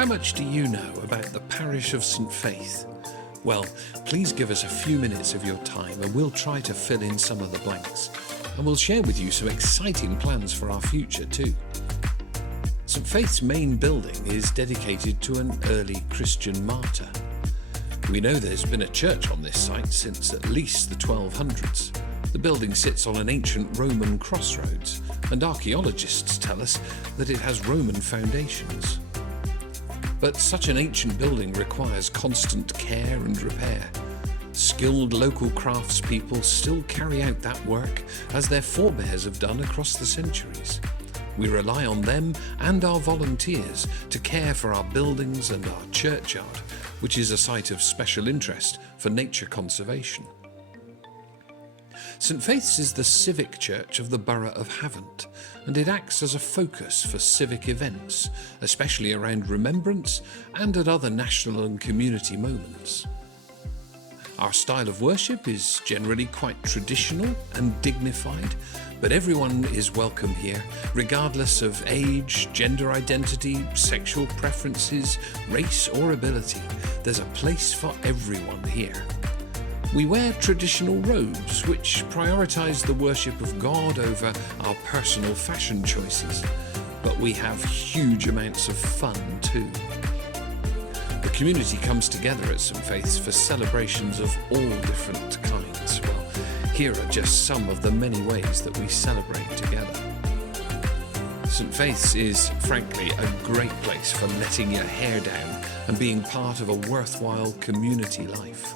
How much do you know about the parish of St Faith? Well, please give us a few minutes of your time and we'll try to fill in some of the blanks. And we'll share with you some exciting plans for our future too. St Faith's main building is dedicated to an early Christian martyr. We know there's been a church on this site since at least the 1200s. The building sits on an ancient Roman crossroads, and archaeologists tell us that it has Roman foundations. But such an ancient building requires constant care and repair. Skilled local craftspeople still carry out that work as their forebears have done across the centuries. We rely on them and our volunteers to care for our buildings and our churchyard, which is a site of special interest for nature conservation. St Faith's is the civic church of the borough of Havant, and it acts as a focus for civic events, especially around remembrance and at other national and community moments. Our style of worship is generally quite traditional and dignified, but everyone is welcome here, regardless of age, gender identity, sexual preferences, race or ability. There's a place for everyone here. We wear traditional robes, which prioritise the worship of God over our personal fashion choices, but we have huge amounts of fun too. The community comes together at St Faith's for celebrations of all different kinds. Well, here are just some of the many ways that we celebrate together. St Faith's is, frankly, a great place for letting your hair down and being part of a worthwhile community life.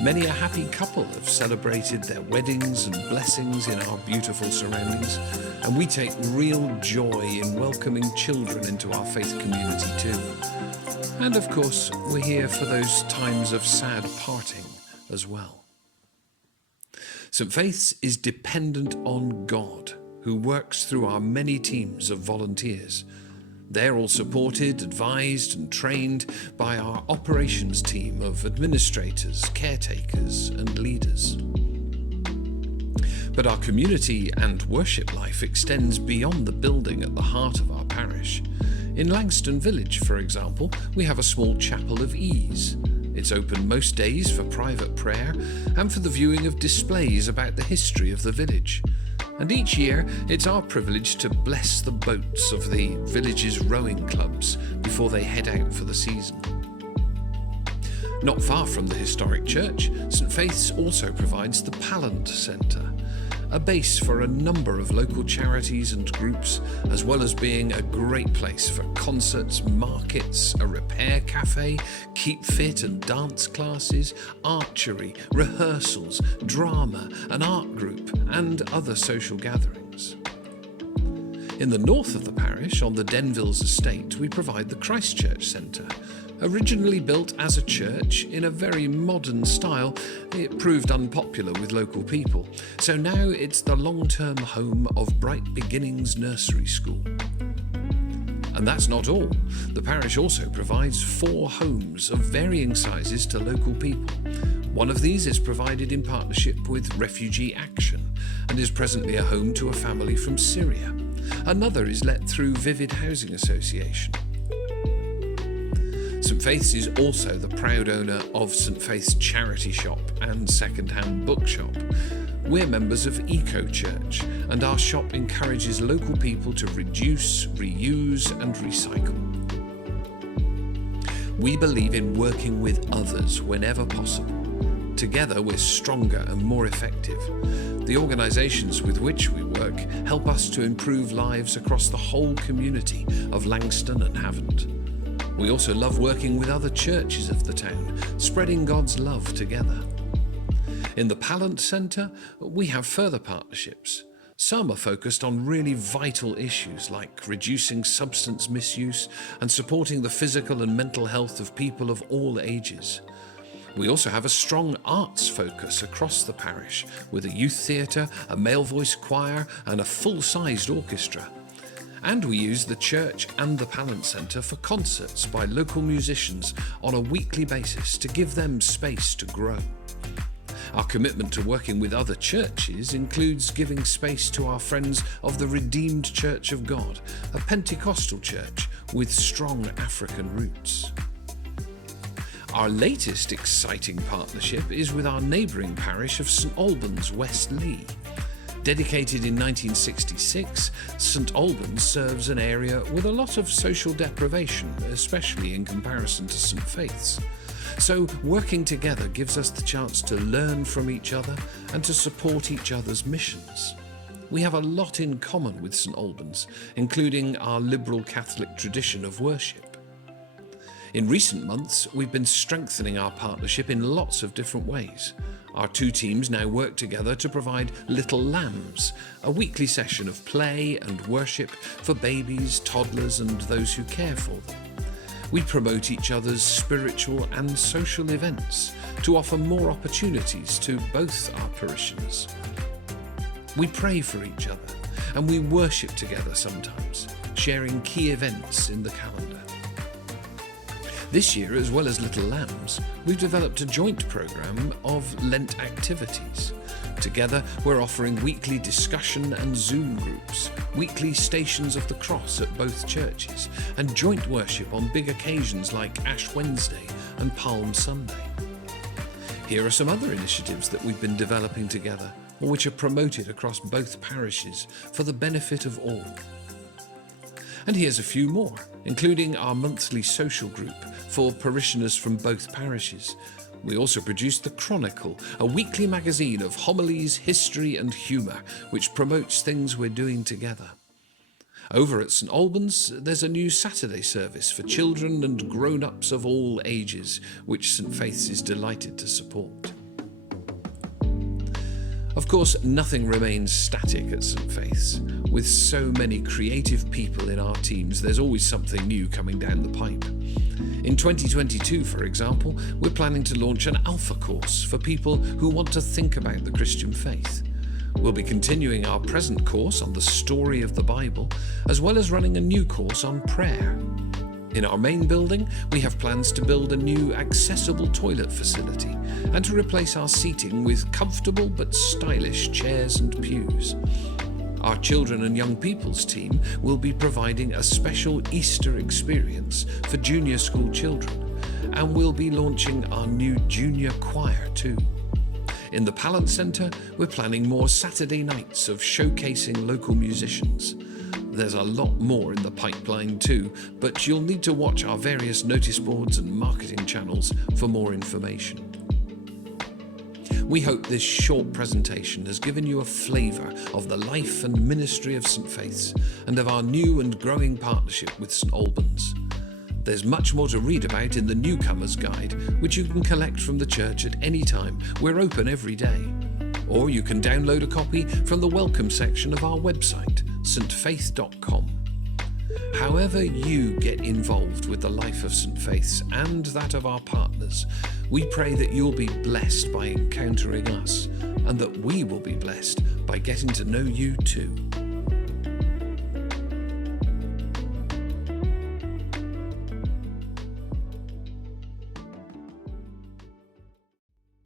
Many a happy couple have celebrated their weddings and blessings in our beautiful surroundings, and we take real joy in welcoming children into our faith community too. And of course, we're here for those times of sad parting as well. St Faith's is dependent on God, who works through our many teams of volunteers. They're all supported, advised and trained by our operations team of administrators, caretakers and leaders. But our community and worship life extends beyond the building at the heart of our parish. In Langston Village, for example, we have a small chapel of ease. It's open most days for private prayer and for the viewing of displays about the history of the village. And each year, it's our privilege to bless the boats of the village's rowing clubs before they head out for the season. Not far from the historic church, St Faith's also provides the Pallant Centre, a base for a number of local charities and groups, as well as being a great place for concerts, markets, a repair cafe, keep fit and dance classes, archery, rehearsals, drama, an art group, and other social gatherings. In the north of the parish, on the Denvilles estate, we provide the Christchurch Centre. Originally built as a church in a very modern style, it proved unpopular with local people, so now it's the long-term home of Bright Beginnings Nursery School. And that's not all. The parish also provides 4 homes of varying sizes to local people. One of these is provided in partnership with Refugee Action and is presently a home to a family from Syria. Another is let through Vivid Housing Association. St Faith's is also the proud owner of St Faith's Charity Shop and second-hand bookshop. We're members of Eco Church, and our shop encourages local people to reduce, reuse and recycle. We believe in working with others whenever possible. Together we're stronger and more effective. The organisations with which we work help us to improve lives across the whole community of Langston and Havant. We also love working with other churches of the town, spreading God's love together. In the Pallant Centre, we have further partnerships. Some are focused on really vital issues like reducing substance misuse and supporting the physical and mental health of people of all ages. We also have a strong arts focus across the parish, with a youth theatre, a male voice choir and a full-sized orchestra. And we use the church and the Pallant Centre for concerts by local musicians on a weekly basis to give them space to grow. Our commitment to working with other churches includes giving space to our friends of the Redeemed Church of God, a Pentecostal church with strong African roots. Our latest exciting partnership is with our neighbouring parish of St Albans, West Leigh. Dedicated in 1966, St Albans serves an area with a lot of social deprivation, especially in comparison to St Faith's. So working together gives us the chance to learn from each other and to support each other's missions. We have a lot in common with St Albans, including our liberal Catholic tradition of worship. In recent months, we've been strengthening our partnership in lots of different ways. Our two teams now work together to provide Little Lambs, a weekly session of play and worship for babies, toddlers, and those who care for them. We promote each other's spiritual and social events to offer more opportunities to both our parishioners. We pray for each other and we worship together sometimes, sharing key events in the calendar. This year, as well as Little Lambs, we've developed a joint programme of Lent activities. Together, we're offering weekly discussion and Zoom groups, weekly Stations of the Cross at both churches, and joint worship on big occasions like Ash Wednesday and Palm Sunday. Here are some other initiatives that we've been developing together, or which are promoted across both parishes for the benefit of all. And here's a few more, including our monthly social group for parishioners from both parishes. We also produce The Chronicle, a weekly magazine of homilies, history and humour, which promotes things we're doing together. Over at St Albans, there's a new Saturday service for children and grown-ups of all ages, which St Faith's is delighted to support. Of course, nothing remains static at St Faith's. With so many creative people in our teams, there's always something new coming down the pipe. In 2022, for example, we're planning to launch an Alpha course for people who want to think about the Christian faith. We'll be continuing our present course on the story of the Bible, as well as running a new course on prayer. In our main building, we have plans to build a new accessible toilet facility and to replace our seating with comfortable but stylish chairs and pews. Our children and young people's team will be providing a special Easter experience for junior school children, and we'll be launching our new junior choir too. In the Pallant Centre, we're planning more Saturday nights of showcasing local musicians. There's a lot more in the pipeline too, but you'll need to watch our various notice boards and marketing channels for more information. We hope this short presentation has given you a flavour of the life and ministry of St Faith's and of our new and growing partnership with St Albans. There's much more to read about in the Newcomer's Guide, which you can collect from the church at any time. We're open every day. Or you can download a copy from the welcome section of our website, stfaith.com. However you get involved with the life of St Faith's and that of our partners, we pray that you'll be blessed by encountering us and that we will be blessed by getting to know you too.